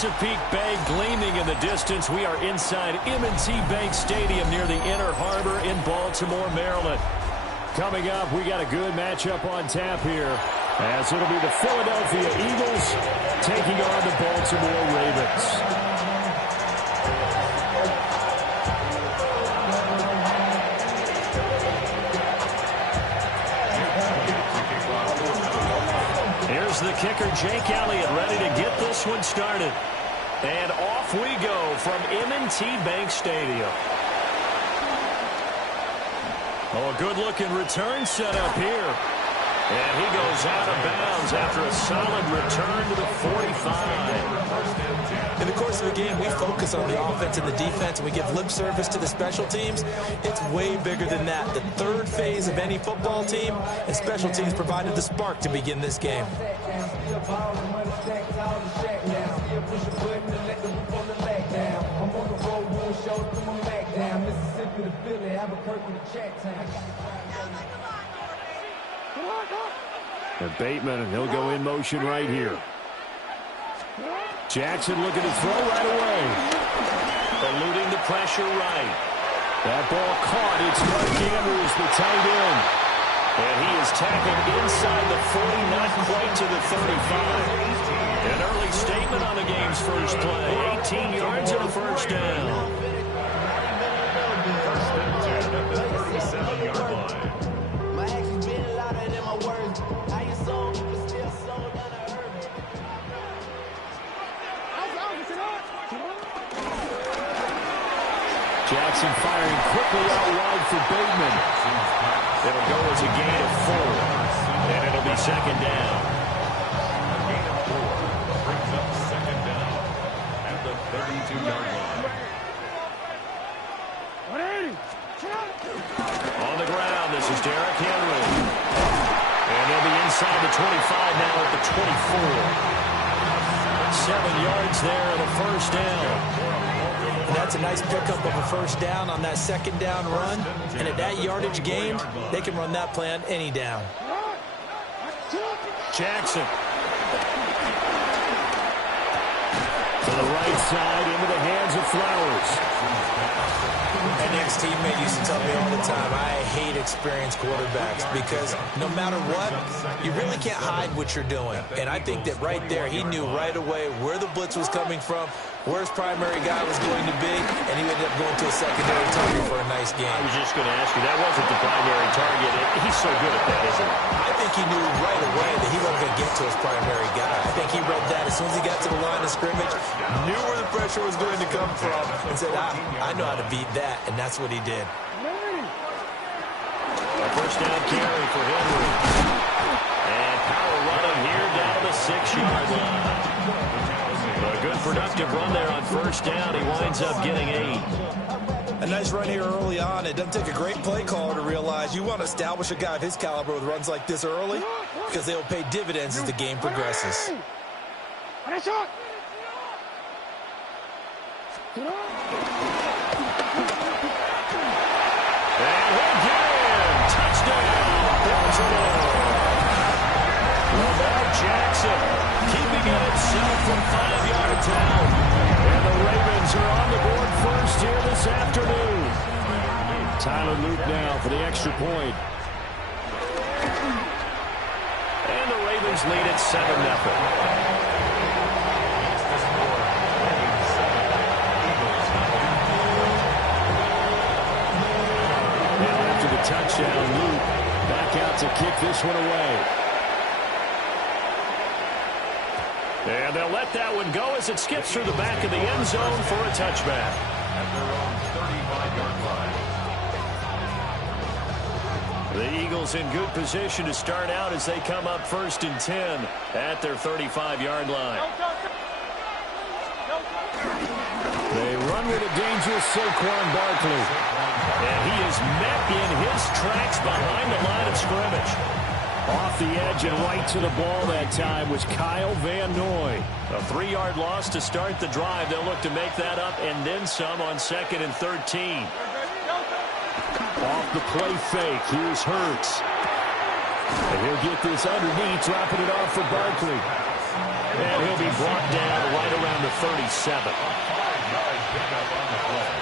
Chesapeake Bay gleaming in the distance. We are inside M&T Bank Stadium near the Inner Harbor in Baltimore, Maryland. Coming up, we got a good matchup on tap here, as it'll be the Philadelphia Eagles taking on the Baltimore Ravens. Here's the kicker, Jake Elliott, ready to get this one started. And off we go from M&T Bank Stadium. Oh, a good-looking return set up here. And he goes out of bounds after a solid return to the 45. In the course of the game, we focus on the offense and the defense, and we give lip service to the special teams. It's way bigger than that. The third phase of any football team, and special teams provided the spark to begin this game. And Bateman, and he'll go in motion right here. Jackson looking to throw right away. Eluding the pressure right. That ball caught. It's Mark Andrews, the tight end. And he is tackled inside the 40, not quite to the 35. An early statement on the game's first play. 18 yards and a first down. First and 10 at the 37-yard line. Jackson firing quickly out wide for Bateman. It'll go as a gain of 4. And it'll be second down. A gain of 4 brings up second down at the 32-yard line. On the ground, this is Derrick Henry. And they'll be inside the 25 now at the 24. 7 yards there and a first down. And that's a nice pickup of a first down on that second down run. And at that yardage gained, they can run that play on any down. Jackson. To the right side, into the hands of Flowers. An ex-teammate used to tell me all the time, I hate experienced quarterbacks because no matter what, you really can't hide what you're doing. And I think that right there, he knew right away where the blitz was coming from, where his primary guy was going to be, and he ended up going to a secondary target for a nice game. I was just going to ask you, that wasn't the primary target. He's so good at that, isn't he? I think he knew right away that he wasn't going to get to his primary guy. I think he read that as soon as he got to the line of scrimmage, knew where the pressure was going to come from, and said, I know how to beat that, and that's what he did. A first down carry for Henry. And power running here down the 6-yard line. A good productive run there on first down. He winds up getting 8. A nice run here early on. It doesn't take a great play caller to realize you want to establish a guy of his caliber with runs like this early because they'll pay dividends as the game progresses. And again, touchdown, Baltimore. Lamar Jackson keeping it himself from 5 yards out. And the Ravens are on the board first here this afternoon. Tyler Luke now for the extra point. And the Ravens lead at 7-0. Touchdown, Luke back out to kick this one away. And they'll let that one go as it skips through the back of the end zone for a touchback. At their own 35-yard line. The Eagles in good position to start out as they come up first and 10 at their 35-yard line. They run with a dangerous Saquon Barkley. And he is met in his tracks behind the line of scrimmage. Off the edge and right to the ball that time was Kyle Van Noy. A 3-yard loss to start the drive. They'll look to make that up and then some on 2nd and 13. Off the play fake. Here's Hurts. And he'll get this underneath, dropping it off for Barkley. And he'll be brought down right around the 37. A 5-yard pickup on the play.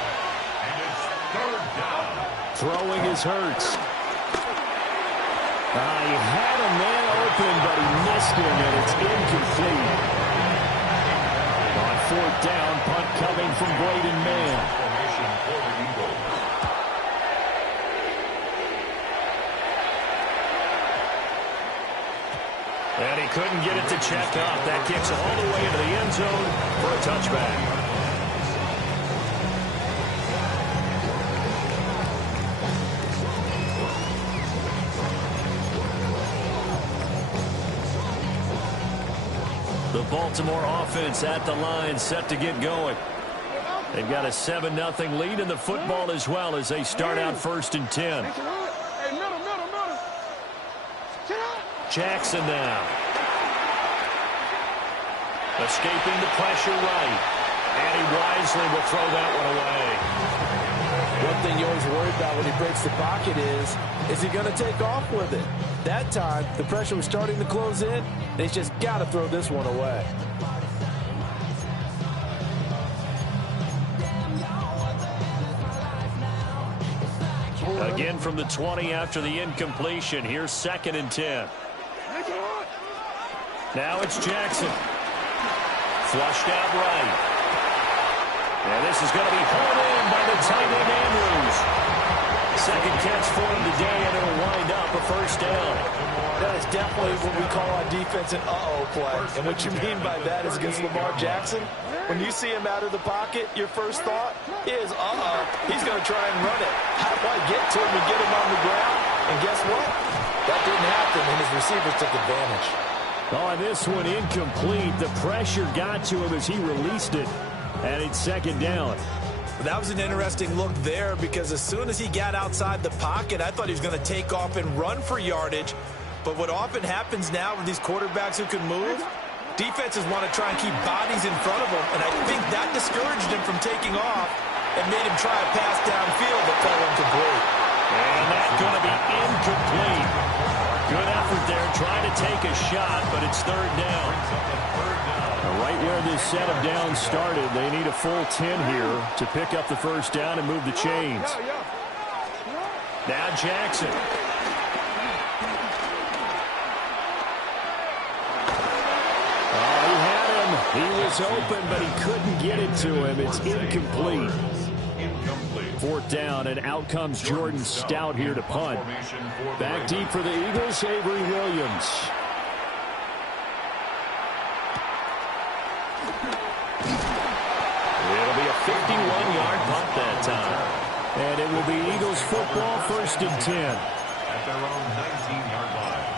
And it's third down. Throwing is Hurts. He had a man open, but he missed him, and it's incomplete. On fourth down, punt coming from Braden Mann. Formation for the Eagles. And he couldn't get it to check up. That kicks all the way into the end zone for a touchback. The Baltimore offense at the line, set to get going. They've got a 7-0 lead in the football as well as they start out 1st and 10. Jackson now. Escaping the pressure right. And he wisely will throw that one away. One thing you always worry about when he breaks the pocket is he going to take off with it? That time, the pressure was starting to close in, and he's just got to throw this one away. Again from the 20 after the incompletion. Here's 2nd and 10. Now it's Jackson. Flushed out right. And this is going to be hauled in by the tight end Andrews. Second catch for him today, and it'll wind up a 1st down. That is definitely what we call a defense and uh-oh play. And what you mean by that is against Lamar Jackson, when you see him out of the pocket, your first thought is, uh-oh, he's going to try and run it. How do I get to him and get him on the ground? And guess what? That didn't happen, and his receivers took advantage. On this one, incomplete. The pressure got to him as he released it, and it's 2nd down. That was an interesting look there because as soon as he got outside the pocket, I thought he was going to take off and run for yardage. But what often happens now with these quarterbacks who can move, defenses want to try and keep bodies in front of them, and I think that discouraged him from taking off and made him try a pass downfield that fell incomplete. And that's going to be incomplete. Good effort there, trying to take a shot, but it's 3rd down. Right where this set of downs started, they need a full 10 here to pick up the 1st down and move the chains. Now Jackson. He had him. He was open, but he couldn't get it to him. It's incomplete. 4th down, and out comes Jordan Stout here to punt. Back deep for the Eagles, Avery Williams. It'll be a 51-yard punt that time. And it will be Eagles football, 1st and 10. At their own 19-yard line.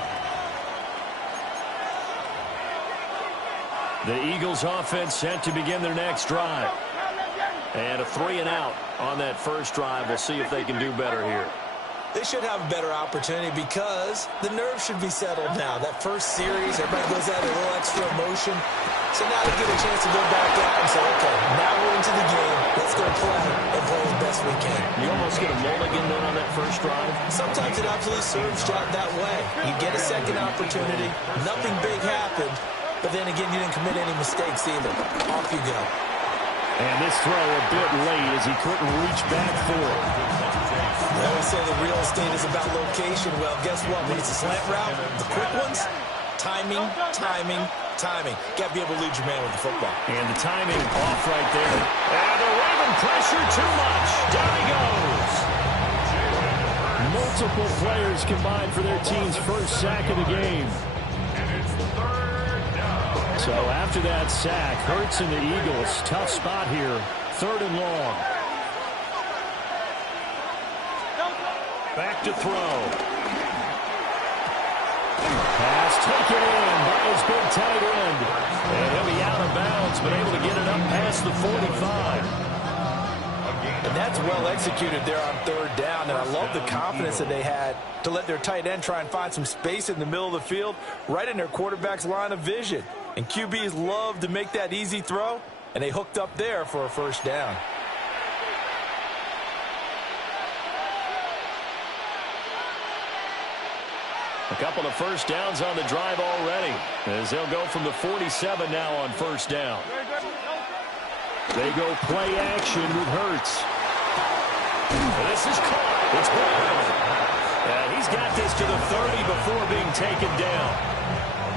The Eagles offense set to begin their next drive. And a 3-and-out on that first drive. We'll see if they can do better here. They should have a better opportunity because the nerves should be settled now. That first series, everybody goes out a little extra emotion. So now they get a chance to go back out and say, okay, now we're into the game. Let's go play and play as best we can. You almost get a mulligan then on that first drive. Sometimes it absolutely serves that way. You get a second opportunity. Nothing big happened. But then again, you didn't commit any mistakes either. Off you go. And this throw a bit late as he couldn't reach back for it. They always say the real estate is about location. Well, guess what? When it's a slant route, the quick ones, timing, timing, timing. Got to be able to lead your man with the football. And the timing off right there. And the Raven pressure too much. Down he goes. Multiple players combined for their team's first sack of the game. And it's 3rd down. So after that sack, Hurts and the Eagles, tough spot here. 3rd and long. Back to throw. Pass taken in by his big tight end. And he'll be out of bounds, but able to get it up past the 45. And that's well executed there on 3rd down. And I love the confidence that they had to let their tight end try and find some space in the middle of the field, right in their quarterback's line of vision. And QBs love to make that easy throw, and they hooked up there for a 1st down. A couple of first downs on the drive already, as they'll go from the 47 now on first down. They go play action with Hurts. This is caught. It's Brown. And he's got this to the 30 before being taken down.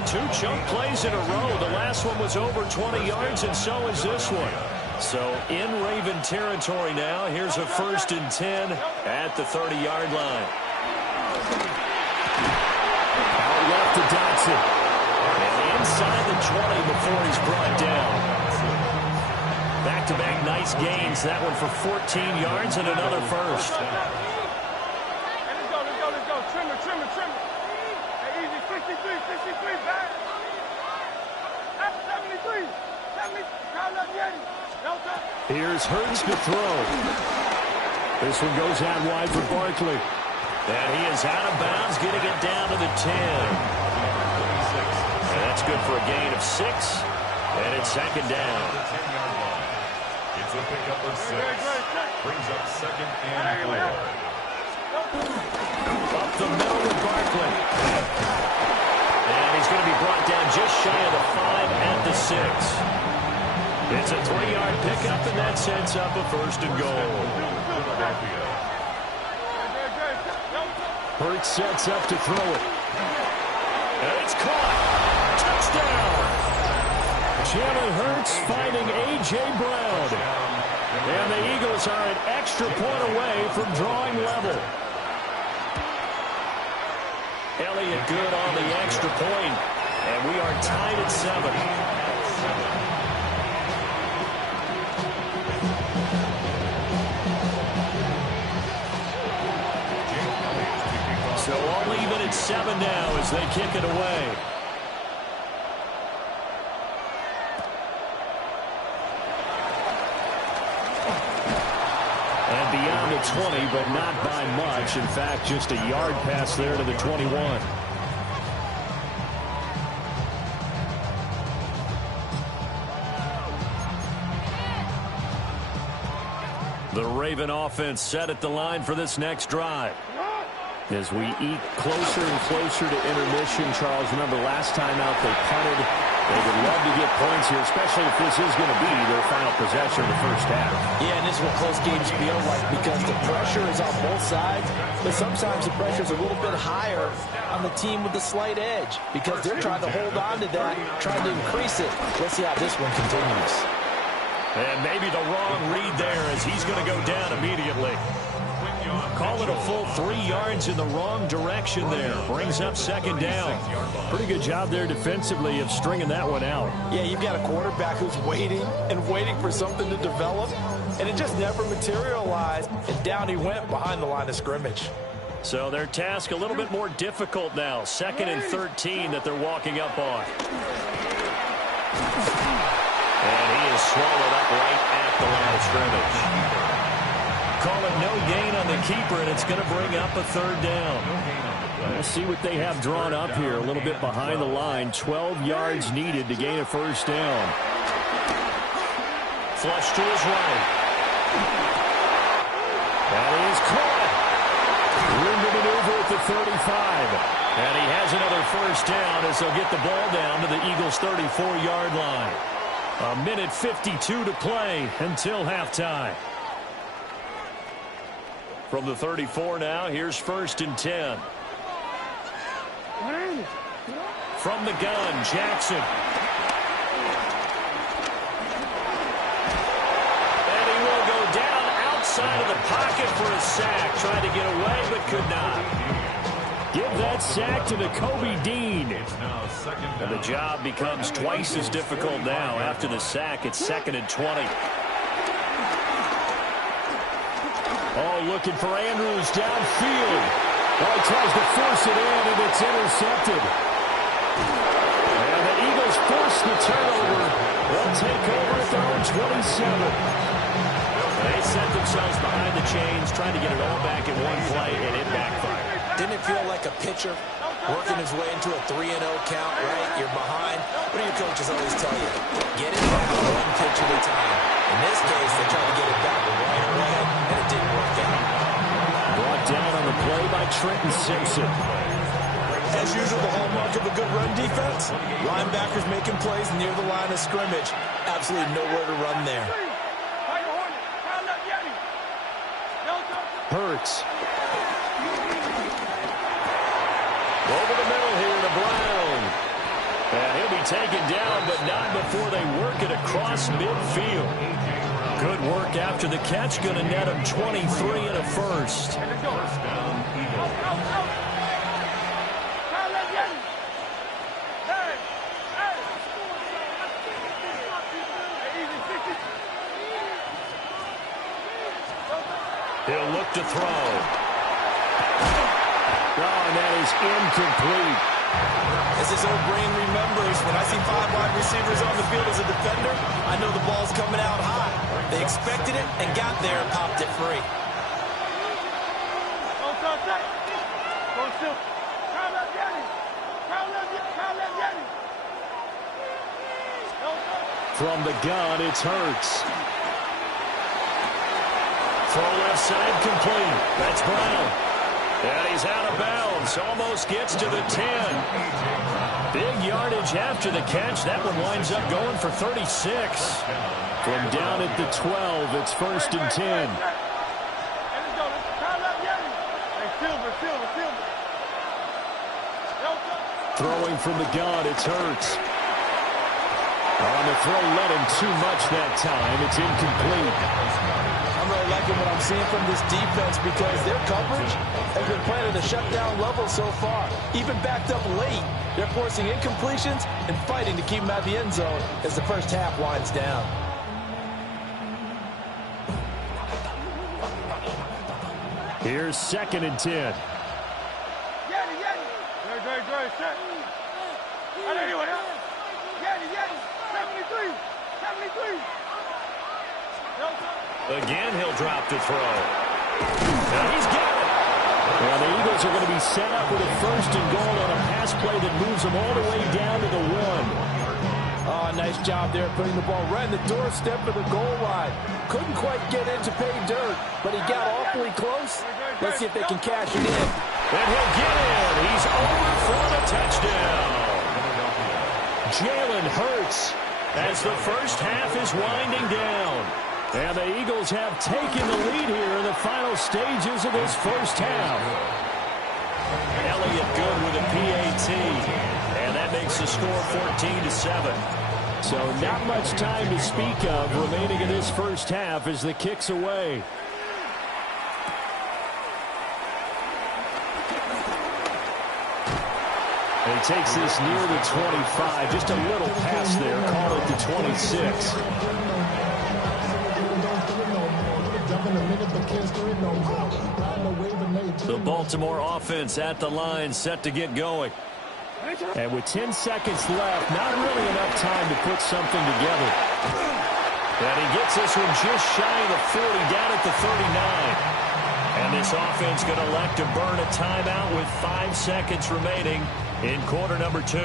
2 chunk plays in a row. The last one was over 20 yards, and so is this one. So in Raven territory now. Here's a 1st and 10 at the 30-yard line. Out left to Dotson. And inside the 20 before he's brought down. Back-to-back nice gains. That one for 14 yards and another first. Let's go. Trim it. Hey, easy. 63, back. That's 73. 70. Count up, Yeti. Here's Hurts to throw. This one goes out wide for Barkley. And he is out of bounds, getting it down to the 10. And that's good for a gain of 6. And it's second down. It's a pickup of 6. Brings up 2nd and 4. Up the middle with Barkley. And he's going to be brought down just shy of the 5 at the 6. It's a 3-yard pickup, and that sets up a 1st and goal. Hurts sets up to throw it. And it's caught. Touchdown. Jalen Hurts finding A.J. Brown. And the Eagles are an extra point away from drawing level. Elliott good on the extra point. And we are tied at 7. So all even at 7 now as they kick it away. And beyond the 20, but not by much. In fact, just a yard pass there to the 21. The Raven offense set at the line for this next drive. As we eat closer and closer to intermission, Charles, remember last time out they punted. They would love to get points here, especially if this is going to be their final possession of the first half. Yeah, and this is what close games feel like because the pressure is on both sides, but sometimes the pressure is a little bit higher on the team with the slight edge because they're trying to hold on to that, trying to increase it. Let's see how this one continues. And maybe the wrong read there as he's going to go down immediately. Call it a full 3 yards in the wrong direction there. Brings up 2nd down. Pretty good job there defensively of stringing that one out. Yeah, you've got a quarterback who's waiting and waiting for something to develop, and it just never materialized, and down he went behind the line of scrimmage. So their task a little bit more difficult now. 2nd and 13 that they're walking up on. And he is swallowed up right at the line of scrimmage. Call it no gain on the keeper, and it's going to bring up a 3rd down. We'll see what they have drawn up here. A little bit behind the line. 12 yards needed to gain a 1st down. Flush to his right. That is caught. Room to maneuver at the 35. And he has another 1st down as they'll get the ball down to the Eagles' 34-yard line. A minute 52 to play until halftime. From the 34 now, here's 1st and 10. From the gun, Jackson. And he will go down outside of the pocket for a sack. Tried to get away, but could not. Give that sack to the Kobe Dean. And the job becomes twice as difficult now. After the sack, it's 2nd and 20. Oh, looking for Andrews downfield. Well, he tries to force it in, and it's intercepted. And the Eagles force the turnover. They'll take over at their own 27. They set themselves behind the chains, trying to get it all back in one play, and it backfired. Didn't it feel like a pitcher working his way into a 3-0 count, right? You're behind. What do your coaches always tell you? Get it back one pitch at a time. In this case, they tried to get it back right away, and it didn't work out. Brought down on the play by Trenton Simpson. As usual, the hallmark of a good run defense, linebackers making plays near the line of scrimmage. Absolutely nowhere to run there. Hurts. Over the middle here to Brown. And he'll be taken down, but not before they work it across midfield. Good work after the catch. Going to net him 23 and a first. First down, Eagles. He'll look to throw. Oh, and that is incomplete. As his old brain remembers, when I see 5 wide receivers on the field as a defender, I know the ball's coming out high. They expected it and got there and popped it free. From the gun, it's Hurts. Throw left side complete. That's Brown. And he's out of bounds. Almost gets to the 10. Big yardage after the catch. That one winds up going for 36. From down at the 12, it's 1st and 10. Throwing from the gun, it's Hurts. On the throw, let him too much that time. It's incomplete. I'm really liking what I'm seeing from this defense because their coverage has been playing at a shutdown level so far. Even backed up late, they're forcing incompletions and fighting to keep them out of the end zone as the first half winds down. Here's 2nd and 10. Again, he'll drop to throw. And he's got it. Well, the Eagles are going to be set up with a 1st and goal on a pass play that moves them all the way down to the 1. Oh, nice job there putting the ball right in the doorstep of the goal line. Couldn't quite get in to pay dirt, but he got awfully close. Let's see if they can cash it in. And he'll get in. He's over for the touchdown. Jalen Hurts as the first half is winding down. And the Eagles have taken the lead here in the final stages of this first half. Elliott good with a PAT. And that makes the score 14-7. So not much time to speak of remaining in this first half as the kick's away. And he takes this near the 25. Just a little pass there. Call it the 26. The Baltimore offense at the line, set to get going. And with 10 seconds left, not really enough time to put something together. And he gets this one just shy of the 40, down at the 39. And this offense going to elect to burn a timeout with 5 seconds remaining in quarter number 2.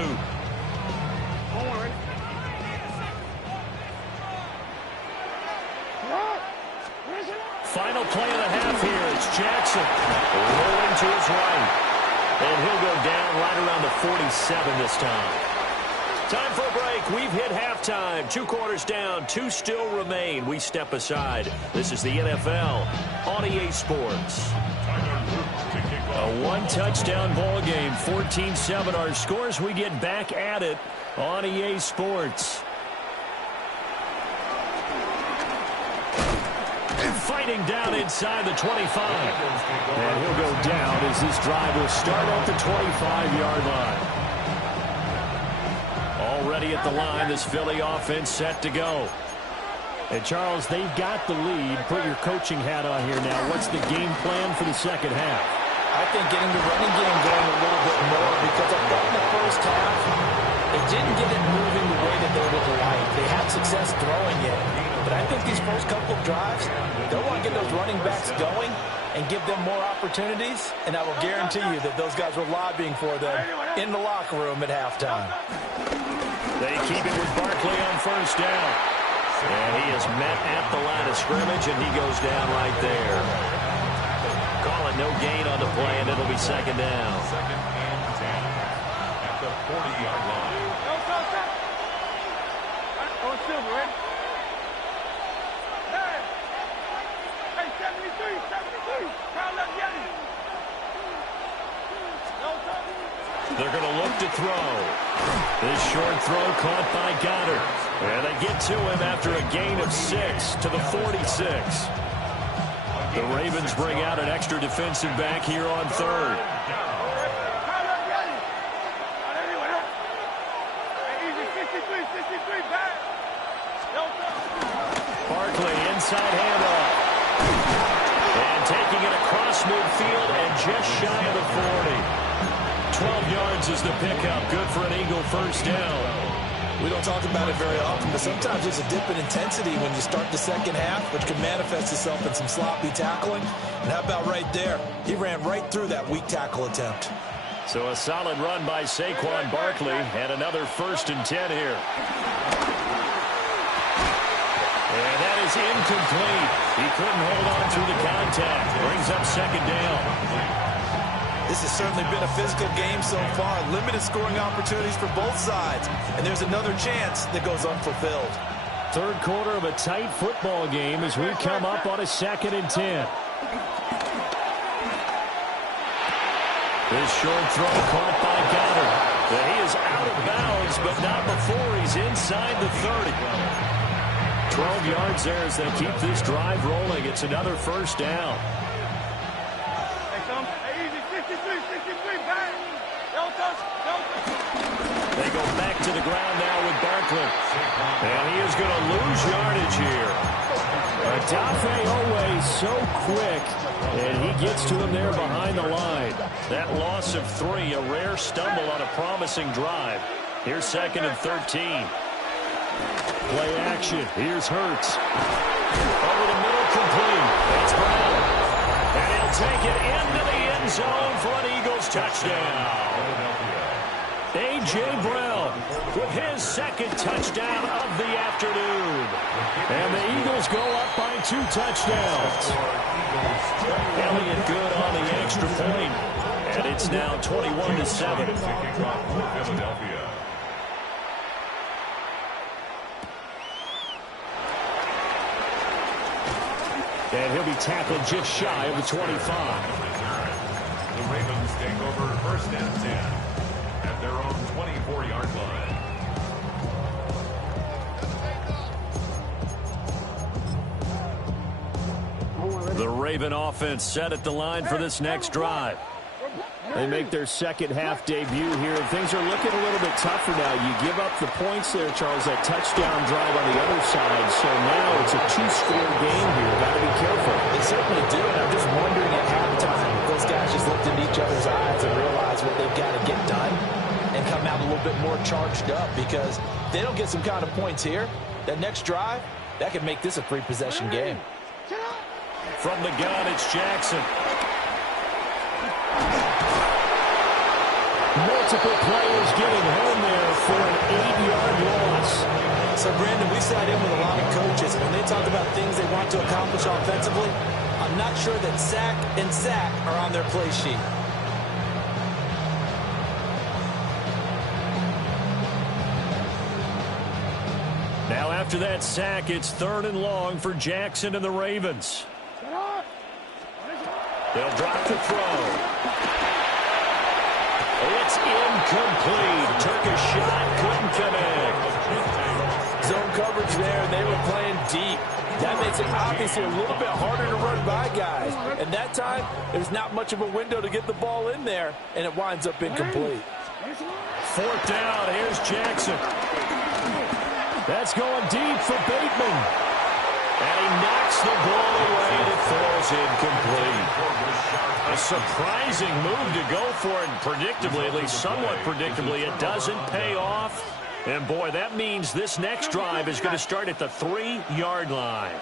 Final play of the half here. It's Jackson rolling to his right. And he'll go down right around the 47 this time. Time for a break. We've hit halftime. 2 quarters down. 2 still remain. We step aside. This is the NFL on EA Sports. A 1-touchdown ball game. 14-7 our scores. We get back at it on EA Sports. Fighting down inside the 25. And he'll go down as this drive will start at the 25-yard line. Already at the line, this Philly offense set to go. And, Charles, they've got the lead. Put your coaching hat on here now. What's the game plan for the second half? I think getting the running game going a little bit more because I thought in the first half, they didn't get it moving the way that they would like. They had success throwing it. But I think these first couple of drives, they'll want to get those running backs going and give them more opportunities. And I will guarantee you that those guys were lobbying for them in the locker room at halftime. They keep it with Barkley on first down. And he is met at the line of scrimmage, and he goes down right there. Call it no gain on the play, and it'll be second down. 40-yard line. On silver, right? Hey, 73. Kyle left Yeti. They're going to look to throw. This short throw caught by Goddard. And they get to him after a gain of 6 to the 46. The Ravens bring out an extra defensive back here on third. Barkley inside handoff. And taking it across midfield and just shy of the 40. 12 yards is the pickup. Good for an Eagle first down. We don't talk about it very often, but sometimes there's a dip in intensity when you start the second half, which can manifest itself in some sloppy tackling. And how about right there? He ran right through that weak tackle attempt. So a solid run by Saquon Barkley and another 1st and 10 here. And that is incomplete. He couldn't hold on through the contact. Brings up 2nd down. This has certainly been a physical game so far. Limited scoring opportunities for both sides. And there's another chance that goes unfulfilled. Third quarter of a tight football game as we come up on a 2nd and 10. This short throw caught by Goddard. He is out of bounds, but not before he's inside the 30. 12 yards there as they keep this drive rolling. It's another 1st down. They go back to the ground now with Barkley. And he is going to lose yardage here. Adafe always so quick. And he gets to him there behind the line. That loss of 3, a rare stumble on a promising drive. Here's 2nd and 13. Play action. Here's Hurts. Over the middle, complete. It's Brown. And he'll take it into the end zone for an Eagles touchdown. A.J. Brown with his 2nd touchdown of the afternoon. And the Eagles go up by 2 touchdowns. Elliott good on the extra point. And it's now 21-7. Philadelphia. And he'll be tackled just shy of the 25. The Ravens take over 1st and 10 at their own 24-yard line. The Raven offense set at the line for this next drive. They make their 2nd half debut here. Things are looking a little bit tougher now. You give up the points there, Charles, that touchdown drive on the other side. So now it's a 2-score game here. Got to be careful. They certainly do, and I'm just wondering at halftime, those guys just looked into each other's eyes and realized what they've got to get done and come out a little bit more charged up, because if they don't get some kind of points here, that next drive, that could make this a 3-possession game. From the gun, it's Jackson. Multiple players getting home there for an 8-yard loss. So, Brandon, we sat in with a lot of coaches, and when they talk about things they want to accomplish offensively, I'm not sure that sack and sack are on their play sheet. Now after that sack, it's 3rd and long for Jackson and the Ravens. They'll drop the throw. It's incomplete. Took a shot, couldn't connect. Zone coverage there, and they were playing deep. That makes it obviously a little bit harder to run by guys. And that time, there's not much of a window to get the ball in there, and it winds up incomplete. 4th down, here's Jackson. That's going deep for Bateman. And he knocks the ball away and it falls incomplete. A surprising move to go for it, and predictably, at least somewhat predictably, it doesn't pay off. And boy, that means this next drive is going to start at the 3-yard line.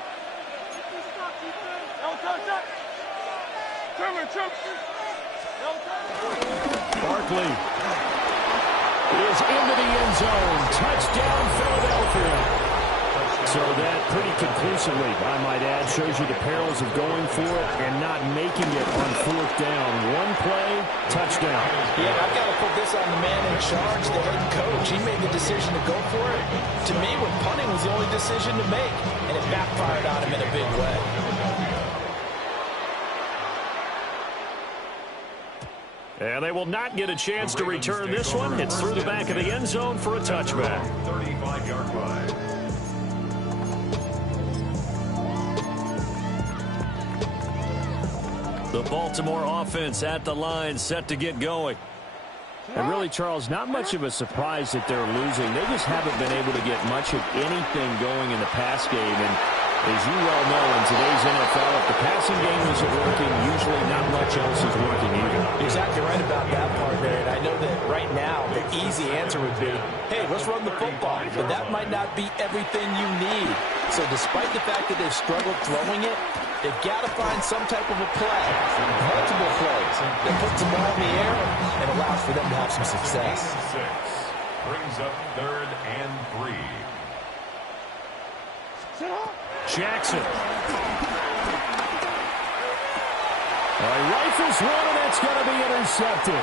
Barkley is into the end zone. Touchdown, Philadelphia. So that pretty conclusively, I might add, shows you the perils of going for it and not making it on fourth down. One play, touchdown. Yeah, I've got to put this on the man in charge, the head coach. He made the decision to go for it. To me, when punting was the only decision to make, and it backfired on him in a big way. And they will not get a chance to return this one. It's through the back of the end zone for a touchback. 35-yard line. The Baltimore offense at the line, set to get going. And really, Charles, not much of a surprise that they're losing. They just haven't been able to get much of anything going in the pass game. And as you well know, in today's NFL, if the passing game isn't working, usually not much else is working either. You're exactly right about that part there. And I know that right now the easy answer would be, hey, let's run the football. But that might not be everything you need. So despite the fact that they've struggled throwing it, they've got to find some type of a play, multiple plays, that puts the ball in the air and allows for them to have some success. 6 brings up 3rd and 3. Jackson. Rifles one, and that's going to be intercepted.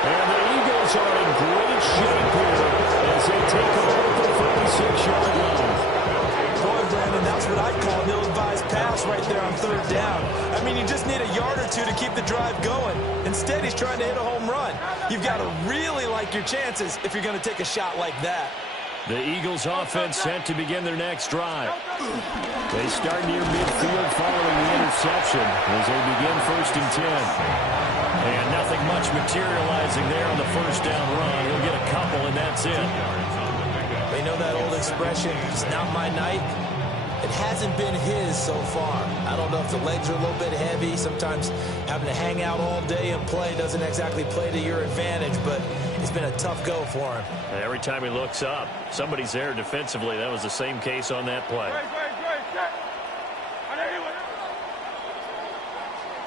And the Eagles are in great shape here as they take over at the 46-yard line. Boy, Brandon, that's what I'd call an ill-advised pass right there on 3rd down. I mean, you just need a yard or two to keep the drive going. Instead, he's trying to hit a home run. You've got to really like your chances if you're going to take a shot like that. The Eagles offense set to begin their next drive. They start near midfield following the interception as they begin 1st and 10. And nothing much materializing there on the 1st down run. He'll get a couple, and that's it. They know that old expression, it's not my night. It hasn't been his so far. I don't know if the legs are a little bit heavy. Sometimes having to hang out all day and play doesn't exactly play to your advantage, but it's been a tough go for him. Every time he looks up, somebody's there defensively. That was the same case on that play.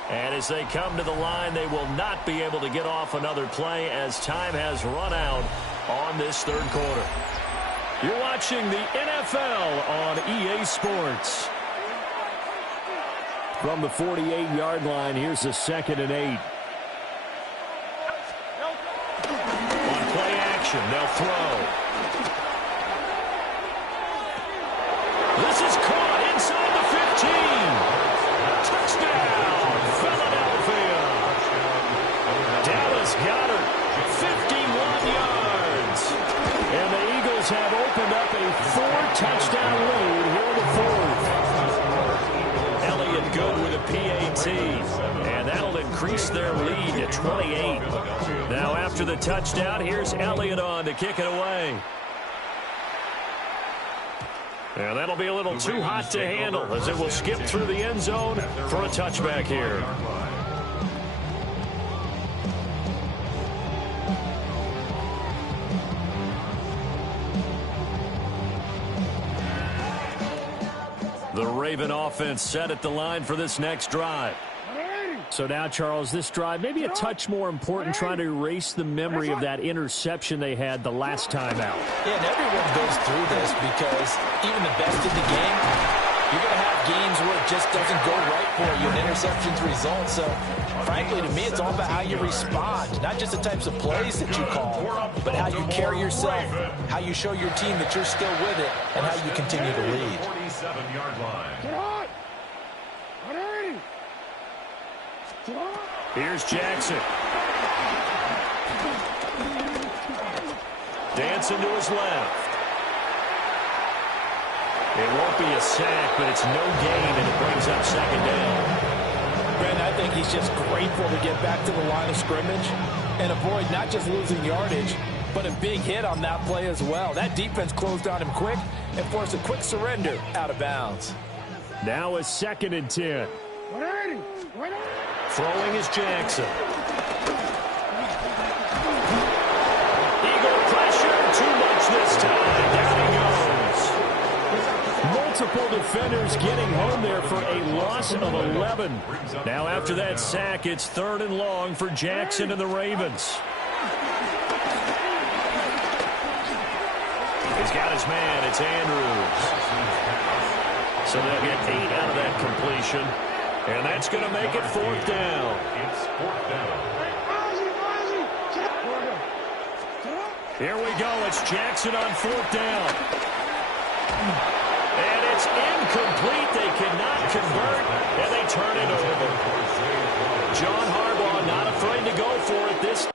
And as they come to the line, they will not be able to get off another play as time has run out on this 3rd quarter. You're watching the NFL on EA Sports. From the 48-yard line, here's the 2nd and 8. On play action, they'll throw. This is caught inside the 15. Touchdown, Philadelphia. Dallas Goedert, 51 yards. And the Eagles have opened up a 4-touchdown lead here in the 4th. Elliott good with a PAT. And that'll increase their lead to 28. Now after the touchdown, here's Elliott on to kick it away. And that'll be a little too hot to handle as it will skip through the end zone for a touchback here. The Raven offense set at the line for this next drive. So now, Charles, this drive maybe a touch more important, trying to erase the memory of that interception they had the last time out. Yeah, and everyone goes through this because even the best in the game, you're going to have games where it just doesn't go right for you, and interceptions result. So, frankly, to me, it's all about how you respond, not just the types of plays that you call, but how you carry yourself, how you show your team that you're still with it, and how you continue to lead. 47-yard line. Here's Jackson. Dancing to his left. It won't be a sack, but it's no gain, and it brings up 2nd down. Brandon, I think he's just grateful to get back to the line of scrimmage and avoid not just losing yardage, but a big hit on that play as well. That defense closed on him quick and forced a quick surrender out of bounds. Now a 2nd and 10. Throwing is Jackson. Eagle pressure, too much this time. Down he goes. Multiple defenders getting home there for a loss of 11. Now after that sack, it's 3rd and long for Jackson and the Ravens. He's got his man. It's Andrews. So they'll get 8 out of that completion. And that's going to make it 4th down. It's 4th down. Here we go. It's Jackson on 4th down. And it's incomplete. They cannot convert, and they turn it over. John Harbaugh not afraid to go for it this